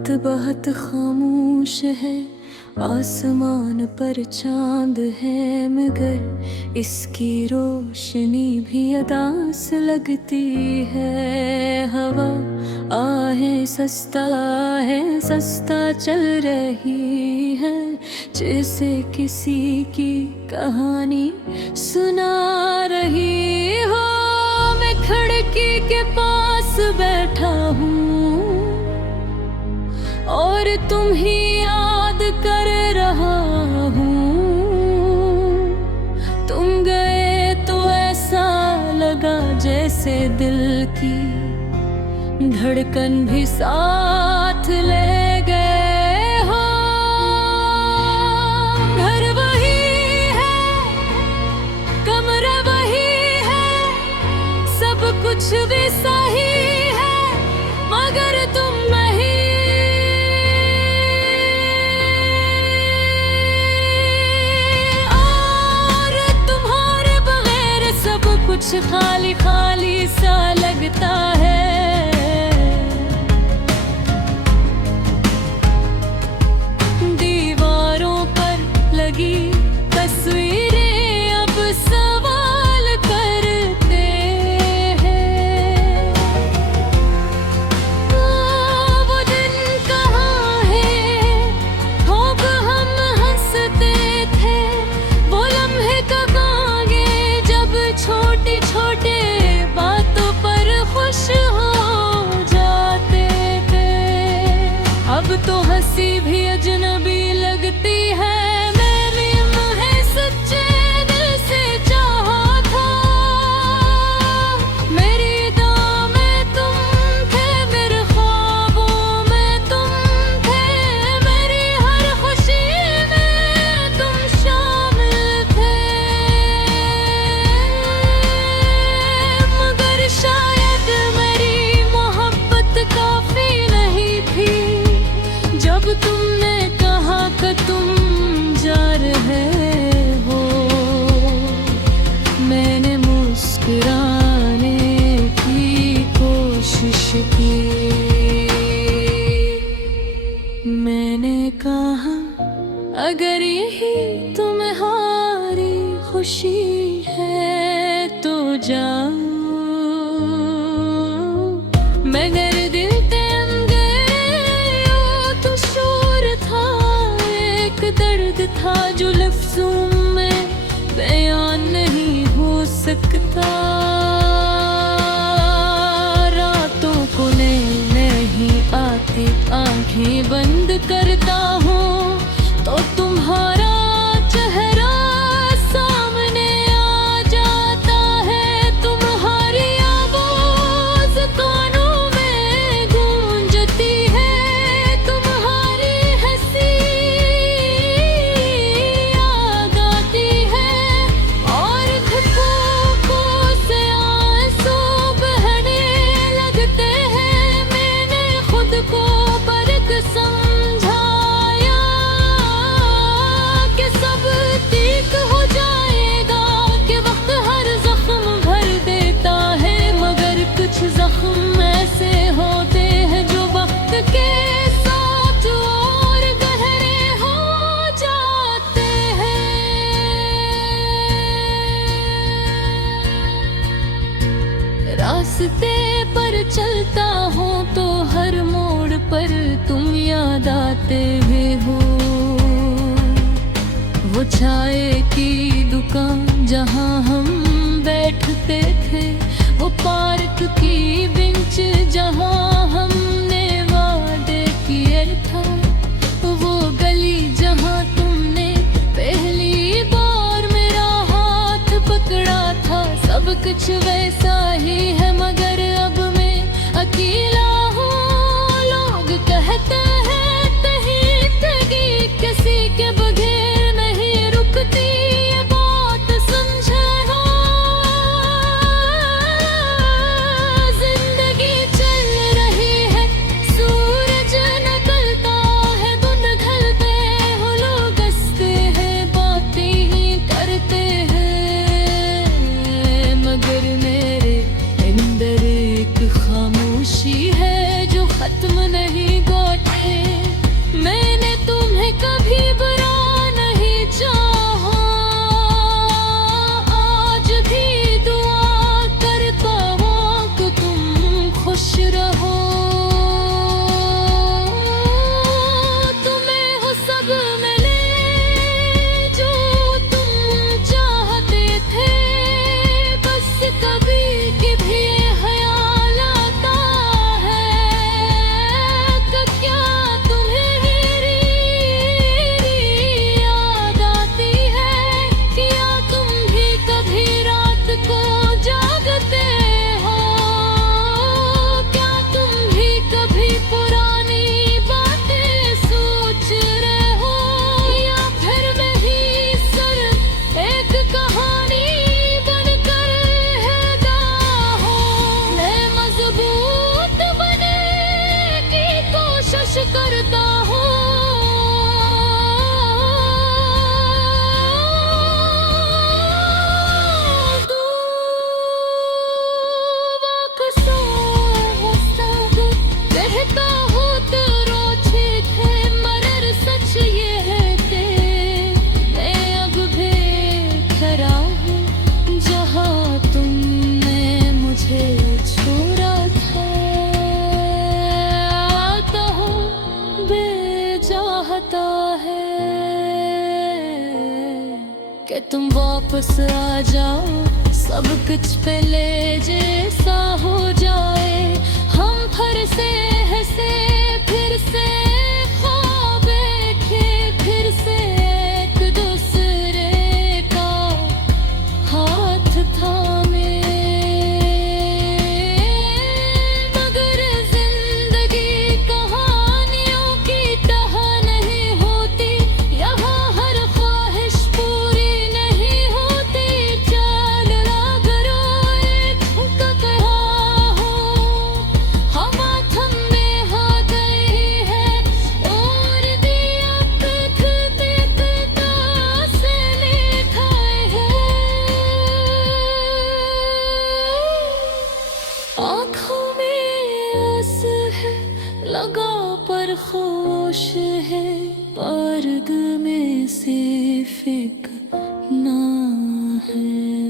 रात बहुत खामोश है, आसमान पर चांद है, मगर इसकी रोशनी भी अदास लगती है। हवा आहें सस्ता है, सस्ता चल रही है, जैसे किसी की कहानी सुना रही हो। मैं खिड़की के पास बैठा हूँ और तुम ही याद कर रहा हूँ। तुम गए तो ऐसा लगा जैसे दिल की धड़कन भी साथ ले गए हो। घर वही है, कमरा वही है, सब कुछ भी सही है, मगर तुम नहीं। कुछ खाली खाली सा लगता है। दीवारों पर लगी तस्वीरें अब सवाल करते हैं। वो दिन कहाँ है, खूब हम हंसते थे, वो लम्हे कब आएंगे जब छोटी छोटे बातों पर खुश हो जाते थे। अब तो हंसी भी अजनबी लगती है। मैंने तुम्हें सच्चे दिल से चाहा था, मेरी दुआ में तुम थे, मेरे ख्वाबों में तुम थे, मेरी हर खुशी में तुम शामिल थे। मगर शायद मेरी मोहब्बत काफी नहीं थी, जब तुमने कहा कि तुम जा रहे हो। मैंने मुस्कुराने की कोशिश की, मैंने कहा अगर यही तुम्हारी खुशी है तो जाओ। मगर दिल ते अंदर तो शोर था, एक दर्द था जो लफ्जों में बयान नहीं हो सकता। रातों को नहीं आती, आंखें बंद करता हूँ तो तुम्हारा चेहरा सामने आ जाता है। तुम्हारी आवाज़ कानों में गूंजती है, तुम्हारी हंसी याद आती है, और घुटनों से आंसू बहने लगते हैं। मैंने खुद को बर्क समझाया कि सब ठीक हो जाएगा, कि वक्त हर जख्म भर देता है, मगर कुछ जख्म ऐसे होते हैं जो वक्त के साथ और गहरे हो जाते हैं। रास्ते पर चलता हूँ तो हर मोड़ पर तुम याद आते हुए हो। वो चाय की दुकान जहाँ हम बैठते थे, वो पार्क की बेंच जहाँ हमने वादे किए था, वो गली जहाँ तुमने पहली बार मेरा हाथ पकड़ा था, सब कुछ वैसा ही है, मगर अब मैं अकेला हूँ। लोग कहते हैं जिंदगी किसी के बगैर नहीं रुकती, ये बात समझे हो। जिंदगी चल रही है, सूरज निकलता है, धुंध ढलते हो, लोग हंसते हैं, बातें ही करते हैं, मगर मेरे अंदर आता है कि तुम वापस आ जाओ, सब कुछ पहले जैसा हो जाए, हम फिर से हंसे, फिर से ख्वाब देखे, फिर से एक दूसरे का हाथ थामे। मगर जिंदगी कहानियों की तरह नहीं होती, यहाँ हर ख्वाहिश पूरी नहीं होती। चल अगर एक झुक रहा हो, हवा थमे हो गई है, और दिया पथते पिता से लिखाए है। आँखों में आंसू है, लगा पर खुश है, पर्द में सिर्फ एक ना है।